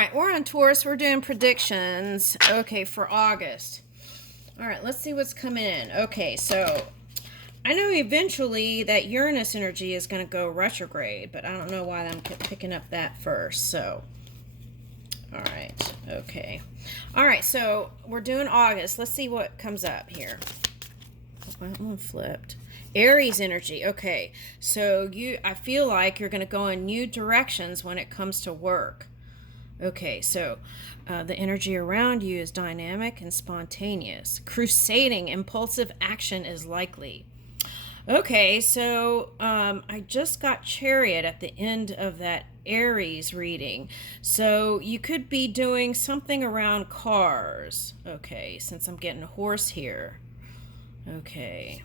right, we're on Taurus. We're doing predictions. Okay, for August. All right, let's see what's coming in. Okay, so I know eventually that Uranus energy is going to go retrograde, but I don't know why I'm picking up that first. So, all right, okay. All right, so we're doing August. Let's see what comes up here. Oh, that one flipped. Aries energy. Okay, so I feel like you're going to go in new directions when it comes to work. Okay, so the energy around you is dynamic and spontaneous. Crusading, impulsive action is likely. Okay, so I just got Chariot at the end of that Aries reading. So you could be doing something around cars. Okay, since I'm getting a horse here. Okay.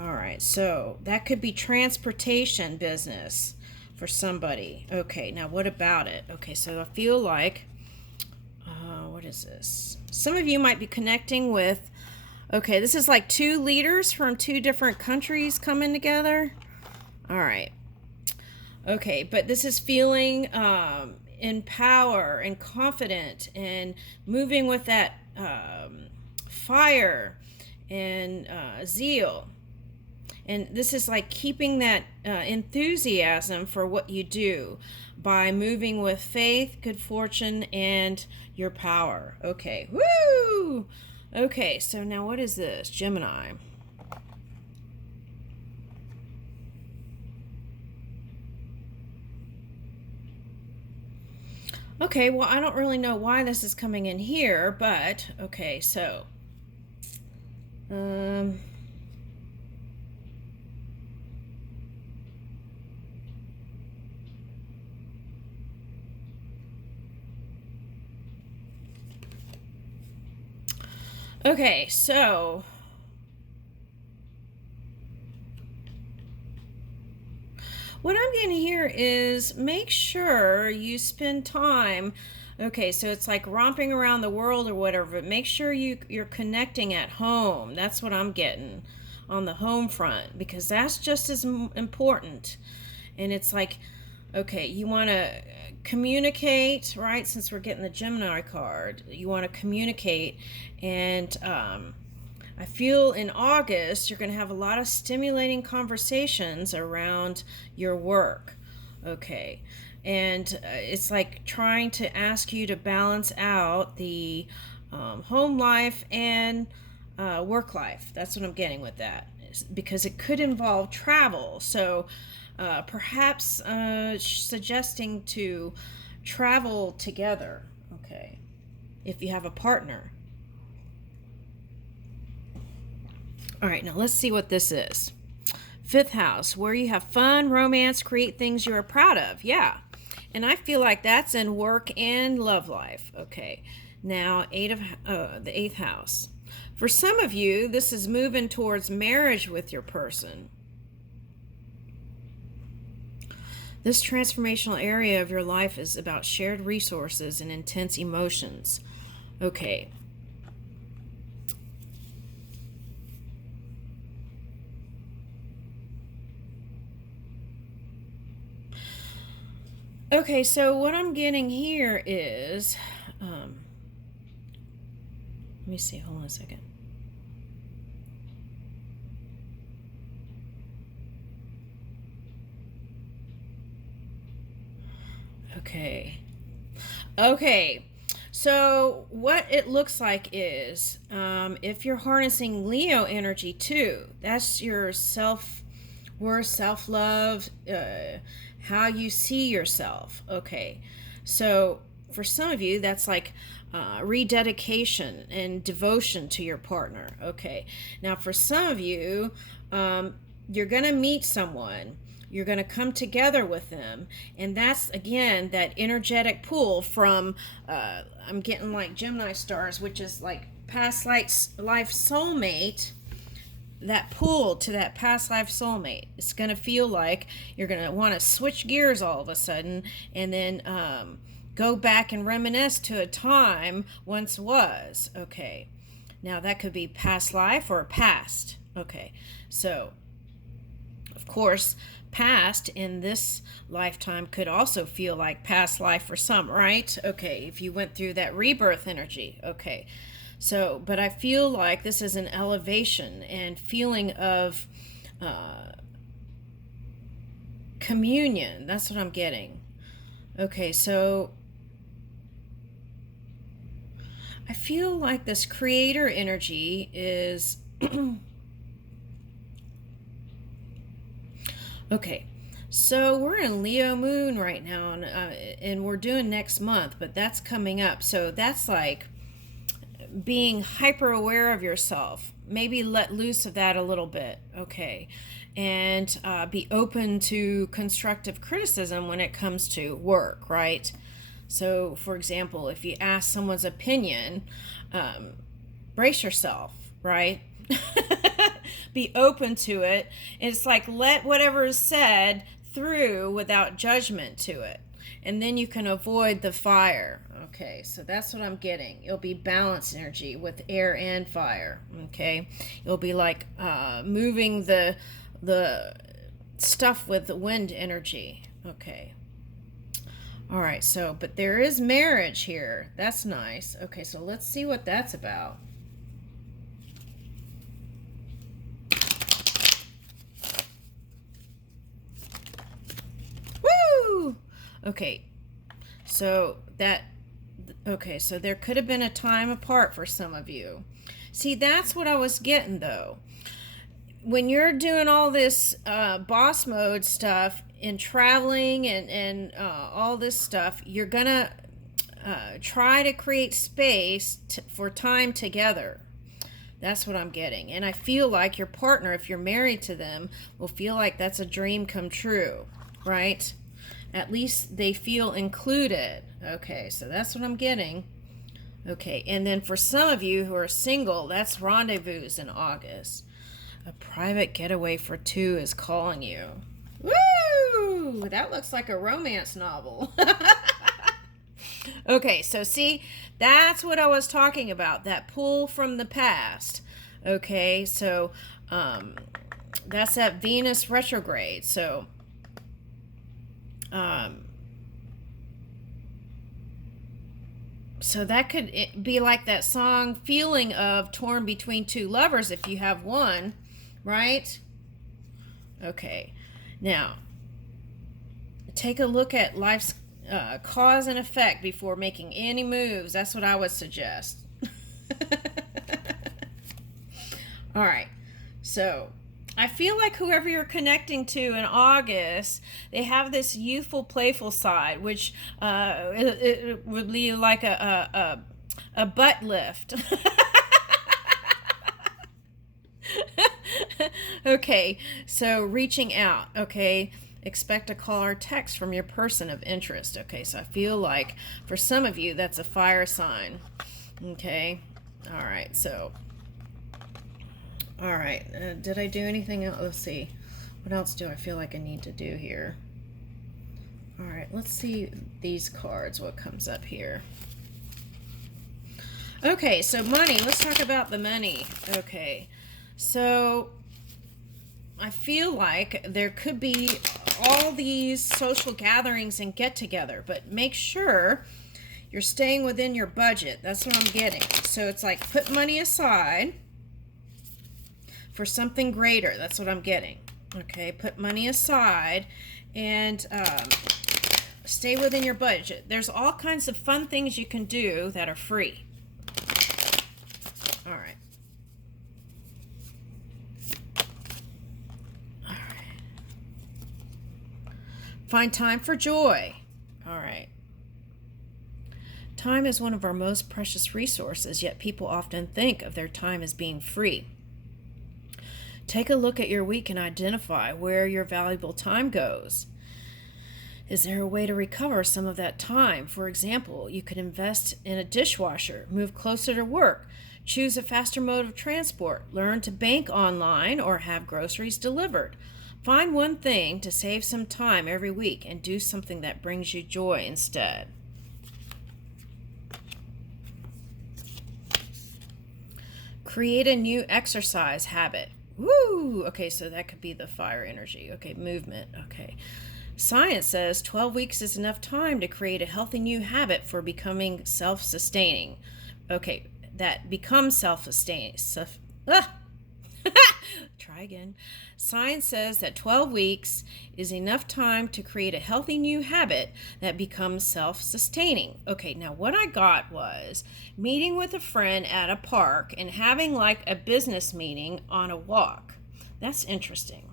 All right, so that could be transportation business for somebody. Okay, now what about it? Okay, so I feel like, what is this? Some of you might be connecting with, okay, this is like two leaders from two different countries coming together. All right. Okay, but this is feeling in power and confident and moving with that fire and zeal. And this is like keeping that enthusiasm for what you do by moving with faith, good fortune, and your power. Okay, woo! Okay, so now what is this? Gemini. Okay, well, I don't really know why this is coming in here, but okay, so okay, so what I'm getting here is make sure you spend time. Okay, so it's like romping around the world or whatever, but make sure you're connecting at home. That's what I'm getting on the home front, because that's just as important. And it's like, okay, you want to communicate, right? Since we're getting the Gemini card, you want to communicate. And I feel in August, you're going to have a lot of stimulating conversations around your work. Okay. And it's like trying to ask you to balance out the home life and work life. That's what I'm getting with that, because it could involve travel. So perhaps suggesting to travel together, okay, if you have a partner. All right, now let's see what this is. Fifth house, where you have fun, romance, create things you are proud of. Yeah, and I feel like that's in work and love life. Okay, now the eighth house. For some of you, this is moving towards marriage with your person. This transformational area of your life is about shared resources and intense emotions. Okay. Okay, so what I'm getting here is, let me see, hold on a second. Okay, so what it looks like is, if you're harnessing Leo energy too, that's your self-worth, self-love, how you see yourself. Okay, so for some of you, that's like rededication and devotion to your partner. Okay, now for some of you, you're going to meet someone. You're going to come together with them. And that's, again, that energetic pull from, I'm getting like Gemini stars, which is like past life soulmate. That pull to that past life soulmate. It's going to feel like you're going to want to switch gears all of a sudden and then go back and reminisce to a time once was. Okay. Now that could be past life or past. Okay. So, of course, past in this lifetime could also feel like past life for some, right? Okay, if you went through that rebirth energy. Okay, so, but I feel like this is an elevation and feeling of communion. That's what I'm getting. Okay, so I feel like this creator energy is okay. So we're in Leo moon right now, and we're doing next month, but that's coming up. So that's like being hyper aware of yourself. Maybe let loose of that a little bit, okay, and be open to constructive criticism when it comes to work, right? So, for example, if you ask someone's opinion, brace yourself, right? Be open to it. It's like let whatever is said through without judgment to it. And then you can avoid the fire. Okay, so that's what I'm getting. It'll be balanced energy with air and fire. Okay, it'll be like moving the stuff with the wind energy. Okay. All right, so, but there is marriage here. That's nice. Okay, so let's see what that's about. Woo! Okay, so so there could have been a time apart for some of you. See, that's what I was getting, though. When you're doing all this boss mode stuff and traveling and all this stuff, you're gonna try to create space for time together. That's what I'm getting. And I feel like your partner, if you're married to them, will feel like that's a dream come true, right? At least they feel included. Okay, so that's what I'm getting. Okay, and then for some of you who are single, that's rendezvous in August. A private getaway for two is calling you. Woo! That looks like a romance novel. Okay, so see, that's what I was talking about, that pull from the past. Okay, so that's that Venus retrograde. So so that could be like that song feeling of torn between two lovers if you have one, right? Okay, now take a look at life's cause and effect before making any moves. That's what I would suggest. All right, so I feel like whoever you're connecting to in August, they have this youthful, playful side, which it would be like a butt lift. Okay, so reaching out, okay, expect a call or text from your person of interest. Okay, so I feel like for some of you, that's a fire sign. Okay, all right, so, all right, did I do anything else? Let's see, what else do I feel like I need to do here? All right, let's see these cards, what comes up here. Okay, so money, let's talk about the money. Okay, so I feel like there could be all these social gatherings and get-together, but make sure you're staying within your budget. That's what I'm getting. So it's like put money aside for something greater. That's what I'm getting. Okay, put money aside and stay within your budget. There's all kinds of fun things you can do that are free. All right. Find time for joy. All right. Time is one of our most precious resources, yet people often think of their time as being free. Take a look at your week and identify where your valuable time goes. Is there a way to recover some of that time? For example, you could invest in a dishwasher, move closer to work, choose a faster mode of transport, learn to bank online, or have groceries delivered. Find one thing to save some time every week and do something that brings you joy instead. Create a new exercise habit. Woo! Okay, so that could be the fire energy. Okay, movement. Okay. Science says 12 weeks is enough time to create a healthy new habit for becoming self-sustaining. Okay, that becomes self-sustaining. Try again. Science says that 12 weeks is enough time to create a healthy new habit that becomes self sustaining. Okay, now what I got was meeting with a friend at a park and having like a business meeting on a walk. That's interesting.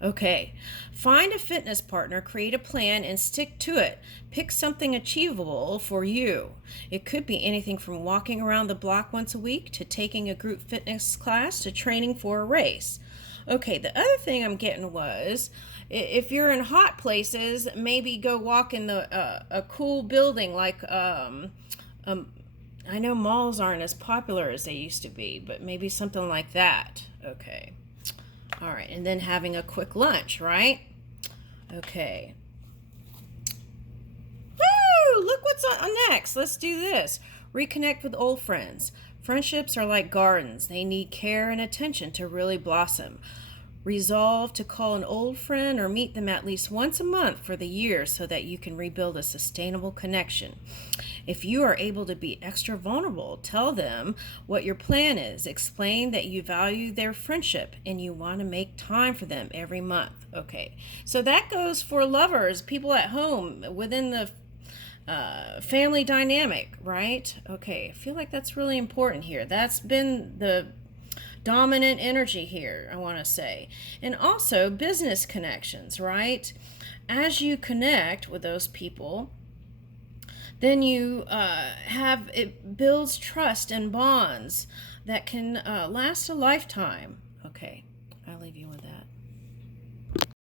Okay, find a fitness partner, create a plan, and stick to it. Pick something achievable for you. It could be anything from walking around the block once a week to taking a group fitness class to training for a race. Okay, the other thing I'm getting was if you're in hot places, maybe go walk in a cool building like I know malls aren't as popular as they used to be, but maybe something like that. Okay. All right, and then having a quick lunch, right? Okay. Woo! Look what's on next. Let's do this. Reconnect with old friends. Friendships are like gardens. They need care and attention to really blossom. Resolve to call an old friend or meet them at least once a month for the year so that you can rebuild a sustainable connection. If you are able to be extra vulnerable, tell them what your plan is. Explain that you value their friendship and you want to make time for them every month. Okay, so that goes for lovers, people at home, within the family dynamic, right? Okay, I feel like that's really important here. That's been the dominant energy here, I want to say. And also business connections, right? As you connect with those people, then you it builds trust and bonds that can last a lifetime. Okay, I'll leave you with